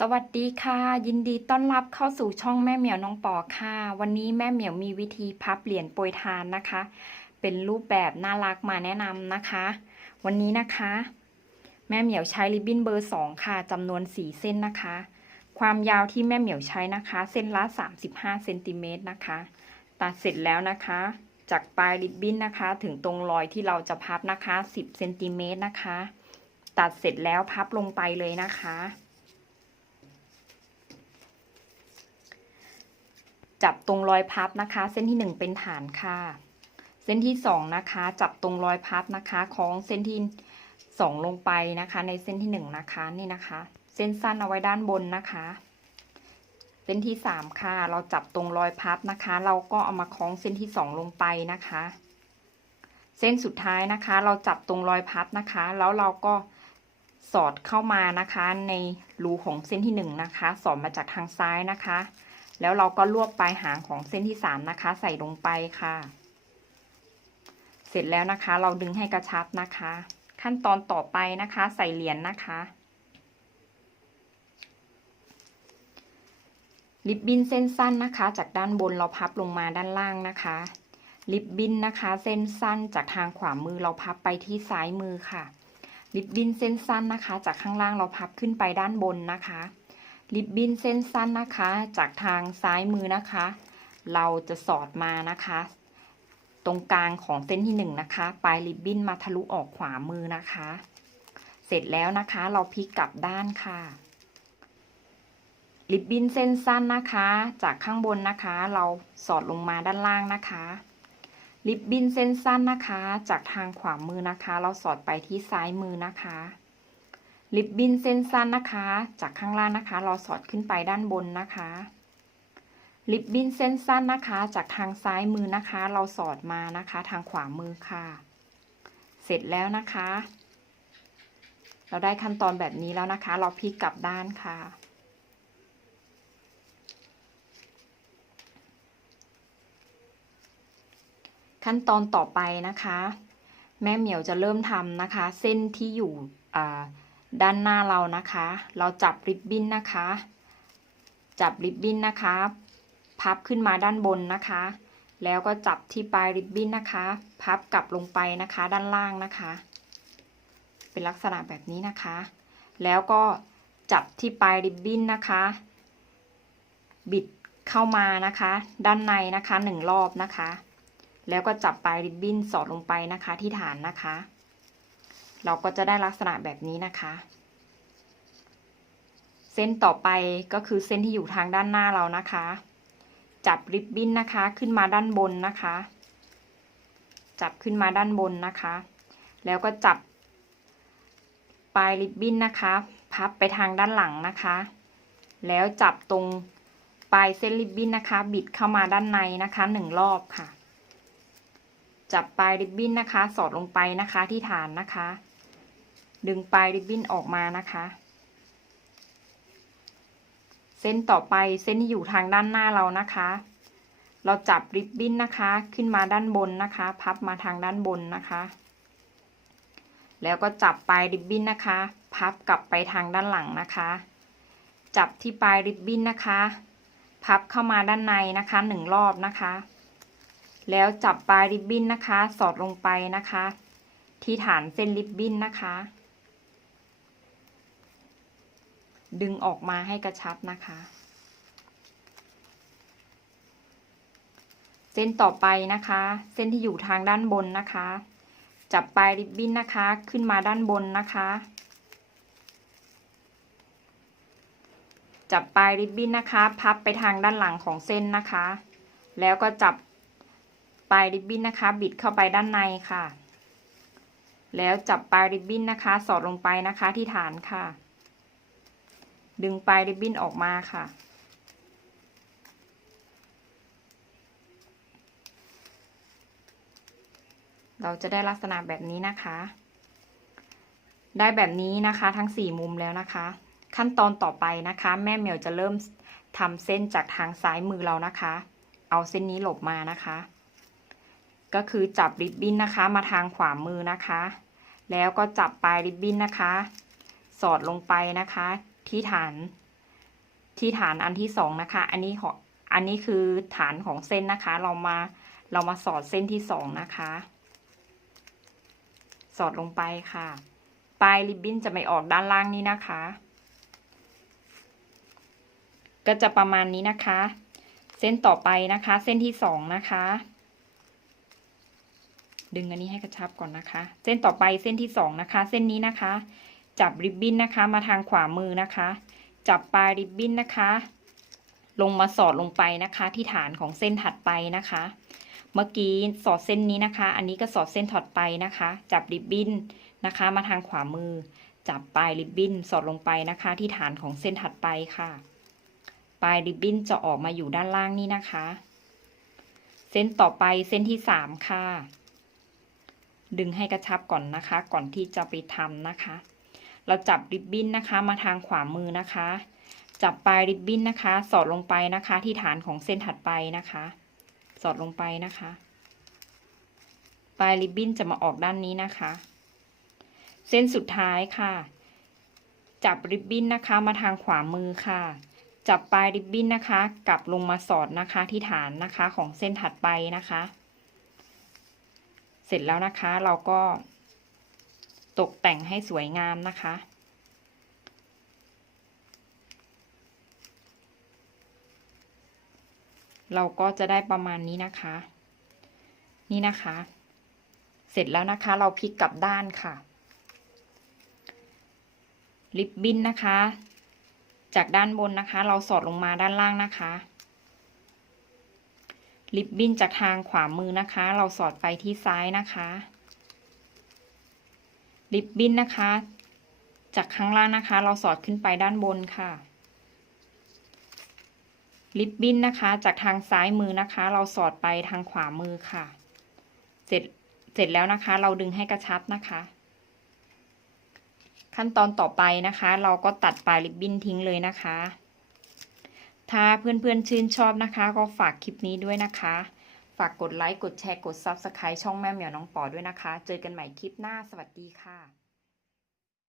สวัสดีค่ะ ยินดีต้อนรับเข้าสู่ช่องแม่เหมียวน้องปอค่ะ วันนี้แม่เหมียวมีวิธีพับเหรียญโปรยทานนะคะ เป็นรูปแบบน่ารักมาแนะนำนะคะ วันนี้นะคะ แม่เหมียวใช้ริบบิ้นเบอร์2ค่ะจำนวน4เส้นนะคะ ความยาวที่แม่เหมียวใช้นะคะ เส้นละ35เซนติเมตรนะคะ ตัดเสร็จแล้วนะคะ จากปลายริบบิ้นนะคะ ถึงตรงรอยที่เราจะพับนะคะ 10เซนติเมตรนะคะ ตัดเสร็จแล้วพับลงไปเลยนะคะ จับตรงรอยพับนะคะ เส้นที่ 1 เป็นฐานค่ะ เส้นที่ 2 นะคะ จับตรงรอยพับนะคะของเส้นที่ 2 ลงไปนะคะ ในเส้นที่ 1 นะคะนี่นะคะ เส้นสั้นเอาไว้ด้านบนนะคะ เส้นที่ 3 ค่ะ เราจับตรงรอยพับนะคะ เราก็เอามาคล้องเส้นที่ 2 ลงไปนะคะ เส้นสุดท้ายนะคะ เราจับตรงรอยพับนะคะ แล้วเราก็สอดเข้ามานะคะในรูของเส้นที่1นะคะ สอดมาจากทางซ้ายนะคะ แล้วเราก็ลวกปลายหางของเส้นที่3นะคะ ใส่ลงไปค่ะ เสร็จแล้วนะคะ เราดึงให้กระชับนะคะ ขั้นตอนต่อไปนะคะ ใส่เหรียญนะคะ ริบบิ้นเส้นสั้นนะคะ จากด้านบนเราพับลงมาด้านล่างนะคะริบบิ้นนะคะ เส้นสั้นจากทางขวามือเราพับไปที่ซ้ายมือค่ะริบบิ้นเส้นสั้นนะคะ จากข้างล่างเราพับขึ้นไปด้านบนนะคะ ริบบิ้นเส้นสั้นนะคะ จากทางซ้ายมือนะคะ เราจะสอดมานะคะ ตรงกลางของเส้นที่หนึ่งนะคะ ปลายริบบิ้นมาทะลุออกขวามือนะคะ เสร็จแล้วนะคะ เราพลิกกลับด้านค่ะริบบิ้นเส้นสั้นนะคะ จากข้างบนนะคะ เราสอดลงมาด้านล่างนะคะริบบิ้นเส้นสั้นนะคะ จากทางขวามือนะคะ เราสอดไปที่ซ้ายมือนะคะ ริบบิ้นเส้นสั้นนะคะ จากข้างล่างนะคะเราสอดขึ้นไปด้านบนนะคะริบบิ้นเส้นสั้นนะคะ จากทางซ้ายมือนะคะ เราสอดมานะคะ ทางขวามือค่ะ เสร็จแล้วนะคะ เราได้ขั้นตอนแบบนี้แล้วนะคะ เราพลิกกลับด้านค่ะขั้นตอนต่อไปนะคะ แม่เหมียวจะเริ่มทำนะคะ เส้นที่อยู่ ด้านหน้าเรานะคะ เราจับริบบิ้นนะคะ จับริบบิ้นนะคะ พับขึ้นมาด้านบนนะคะ แล้วก็จับที่ปลายริบบิ้นนะคะ พับกลับลงไปนะคะ ด้านล่างนะคะ เป็นลักษณะแบบนี้นะคะ แล้วก็จับที่ปลายริบบิ้นนะคะ บิดเข้ามานะคะ ด้านในนะคะหนึ่งรอบนะคะ แล้วก็จับปลายริบบิ้นสอดลงไปนะคะที่ฐานนะคะ เราก็จะได้ลักษณะแบบนี้นะคะ เส้นต่อไปก็คือเส้นที่อยู่ทางด้านหน้าเรานะคะ จับริบบิ้นนะคะขึ้นมาด้านบนนะคะ จับขึ้นมาด้านบนนะคะ แล้วก็จับปลายริบบิ้นนะคะ พับไปทางด้านหลังนะคะ แล้วจับตรงปลายเส้นริบบิ้นนะคะ บิดเข้ามาด้านในนะคะหนึ่งรอบค่ะ จับปลายริบบิ้นนะคะ สอดลงไปนะคะที่ฐานนะคะ ดึงปลายริบบิ้นออกมานะคะ เส้นต่อไปเส้นที่อยู่ทางด้านหน้าเรานะคะ เราจับริบบิ้นนะคะขึ้นมาด้านบนนะคะ พับมาทางด้านบนนะคะ แล้วก็จับปลายริบบิ้นนะคะ พับกลับไปทางด้านหลังนะคะ จับที่ปลายริบบิ้นนะคะ พับเข้ามาด้านในนะคะหนึ่งรอบนะคะ แล้วจับปลายริบบิ้นนะคะ สอดลงไปนะคะที่ฐานเส้นริบบิ้นนะคะ ดึงออกมาให้กระชับนะคะ เส้นต่อไปนะคะ เส้นที่อยู่ทางด้านบนนะคะ จับปลายริบบิ้นนะคะขึ้นมาด้านบนนะคะ จับปลายริบบิ้นนะคะ พับไปทางด้านหลังของเส้นนะคะ แล้วก็จับปลายริบบิ้นนะคะ บิดเข้าไปด้านในค่ะ แล้วจับปลายริบบิ้นนะคะ สอดลงไปนะคะที่ฐานค่ะ ดึงปลายริบบิ้นออกมาค่ะ เราจะได้ลักษณะแบบนี้นะคะ ได้แบบนี้นะคะทั้งสี่มุมแล้วนะคะ ขั้นตอนต่อไปนะคะ แม่เหมียวจะเริ่มทำเส้นจากทางซ้ายมือเรานะคะ เอาเส้นนี้หลบมานะคะ ก็คือจับริบบิ้นนะคะ มาทางขวามือนะคะ แล้วก็จับปลายริบบิ้นนะคะ สอดลงไปนะคะ ที่ฐาน ที่ฐานอันที่สองนะคะ อันนี้ของอันนี้คือฐานของเส้นนะคะ เรามาเรามาสอดเส้นที่สองนะคะ สอดลงไปค่ะ ปลายริบบิ้นจะไม่ออกด้านล่างนี้นะคะ ก็จะประมาณนี้นะคะ เส้นต่อไปนะคะ เส้นที่สองนะคะ ดึงอันนี้ให้กระชับก่อนนะคะ เส้นต่อไปเส้นที่สองนะคะ เส้นนี้นะคะ จับริบบิ้นนะคะ มาทางขวามือนะคะ จับปลายริบบิ้นนะคะ ลงมาสอดลงไปนะคะ ที่ฐานของเส้นถัดไปนะคะ เมื่อกี้สอดเส้นนี้นะคะ อันนี้ก็สอดเส้นถัดไปนะคะ จับริบบิ้นนะคะ มาทางขวามือ จับปลายริบบิ้นสอดลงไปนะคะ ที่ฐานของเส้นถัดไปค่ะ ปลายริบบิ้นจะออกมาอยู่ด้านล่างนี่นะคะ เส้นต่อไปเส้นที่สามค่ะดึงให้กระชับก่อนนะคะ ก่อนที่จะไปทำนะคะ เราจับริบบิ้นนะคะมาทางขวามือนะคะ จับปลายริบบิ้นนะคะ สอดลงไปนะคะ ที่ฐานของเส้นถัดไปนะคะ สอดลงไปนะคะ ปลายริบบิ้นจะมาออกด้านนี้นะคะ เส้นสุดท้ายค่ะ จับริบบิ้นนะคะมาทางขวามือค่ะ จับปลายริบบิ้นนะคะ กลับลงมาสอดนะคะ ที่ฐานนะคะของเส้นถัดไปนะคะ เสร็จแล้วนะคะเราก็ ตกแต่งให้สวยงามนะคะ เราก็จะได้ประมาณนี้นะคะ นี่นะคะ เสร็จแล้วนะคะ เราพลิกกลับด้านค่ะ ริบบิ้นนะคะ จากด้านบนนะคะ เราสอดลงมาด้านล่างนะคะ ริบบิ้นจากทางขวามือนะคะ เราสอดไปที่ซ้ายนะคะ ริบบิ้นนะคะ จากข้างล่างนะคะ เราสอดขึ้นไปด้านบนค่ะ ริบบิ้นนะคะ จากทางซ้ายมือนะคะ เราสอดไปทางขวามือค่ะ เสร็จเสร็จแล้วนะคะ เราดึงให้กระชับนะคะ ขั้นตอนต่อไปนะคะ เราก็ตัดปลายริบบิ้นทิ้งเลยนะคะ ถ้าเพื่อนๆชื่นชอบนะคะ ก็ฝากคลิปนี้ด้วยนะคะ ฝากกดไลค์ กดแชร์ กด Subscribe ช่องแม่เหมียวน้องปอด้วยนะคะ เจอกันใหม่คลิปหน้า สวัสดีค่ะ